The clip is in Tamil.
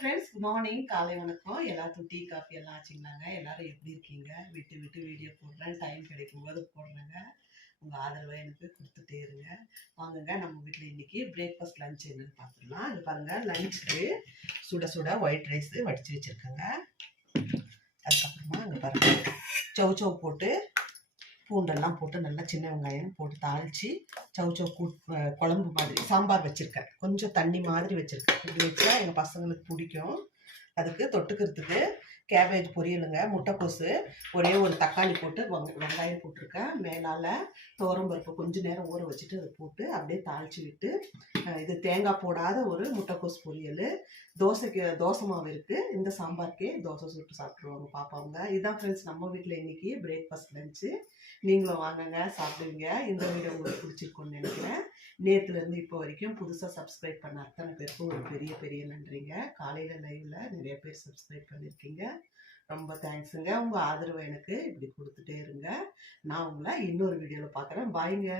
Friends, good morning. காலை வணக்கம். எல்லாத்துக்கும் டீ காஃபி எல்லாம் ஆச்சுங்களாங்க? எல்லாரும் எப்படி இருக்கீங்க? விட்டு விட்டு வீடியோ போடுறேன், டைம் கிடைக்கும் போது போடுறேங்க. உங்கள் ஆதரவை எனக்கு கொடுத்துட்டே இருங்க. வாங்குங்க, நம்ம வீட்டில் இன்னைக்கு பிரேக்ஃபாஸ்ட் லஞ்ச் என்னன்னு பார்த்துடலாம். இது பாருங்க, லஞ்சுக்கு சுட சுட ஒயிட் ரைஸ் வடித்து வச்சுருக்கேங்க. அதுக்கப்புறமா அங்கே பாருங்க, சவு போட்டு பூண்டெல்லாம் போட்டு நல்லா சின்ன வெங்காயம் போட்டு தாளித்து சவு குழம்பு மாதிரி சாம்பார் வச்சுருக்கேன். கொஞ்சம் தண்ணி மாதிரி வச்சுருக்கேன். இப்படி வச்சா எங்கள் பசங்களுக்கு பிடிக்கும். அதுக்கு தொட்டுக்கிறதுக்கு கேபேஜ் பொரியலுங்க, முட்டைக்கோசு, ஒரே ஒரு தக்காளி போட்டு வெங்காயம் போட்டிருக்கேன். மேலால் துவரம்பருப்பு கொஞ்சம் நேரம் ஊற வச்சுட்டு அதை போட்டு அப்படியே தாளித்து விட்டு, இது தேங்காய் போடாத ஒரு முட்டைக்கோஸ் பொரியல். தோசை மாவு இருக்குது. இந்த சாம்பாருக்கே தோசை சுட்டு சாப்பிட்ருவாங்க பாப்பாங்க. இதுதான் ஃப்ரெண்ட்ஸ் நம்ம வீட்டில் இன்றைக்கி பிரேக்ஃபாஸ்ட் லஞ்சு. நீங்களும் வாங்குங்க, சாப்பிடுவீங்க. இந்த வீடியோ உங்களுக்கு பிடிச்சிருக்குன்னு நினைக்கிறேன். நேற்றுலேருந்து இப்போ வரைக்கும் புதுசாக சப்ஸ்கிரைப் பண்ண அத்தனை பேருக்கும் ஒரு பெரிய பெரிய நன்றிங்க. காலையில் லைவில் நிறைய பேர் சப்ஸ்கிரைப் பண்ணியிருக்கீங்க. ரொம்ப தேங்க்ஸுங்க. உங்கள் ஆதரவை எனக்கு இப்படி கொடுத்துட்டே இருங்க. நான் உங்களை இன்னொரு வீடியோவில் பார்க்குறேன். பாய்ங்க.